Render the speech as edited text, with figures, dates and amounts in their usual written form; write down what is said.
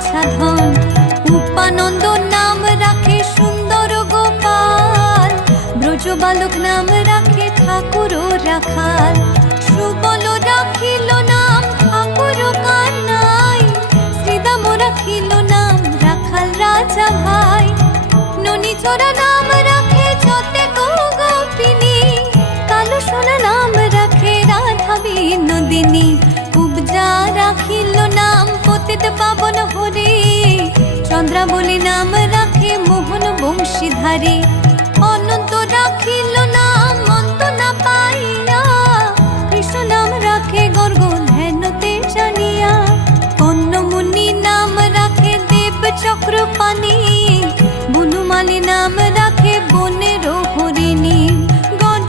বাছা ধন। উপানন্দ নাম রাখে সুন্দর গোপাল, ব্রজ বালক নাম রাখে ঠাকুর রাখাল। সুবল রাখিল নাম ঠাকুর কানাই, শ্রীদাম রাখিল নাম রাখাল রাজা ভাই। ননী চোরা নাম রাখে যতে গোপিনী, কালো সোনা নাম রাখে রাধা বিনোদিনী। কুবজা রাখিল নাম পতিত পাবন হরি, চন্দ্রাবলী নাম রাখে মোহন বংশীধারী। অনন্ত রাখিল নাম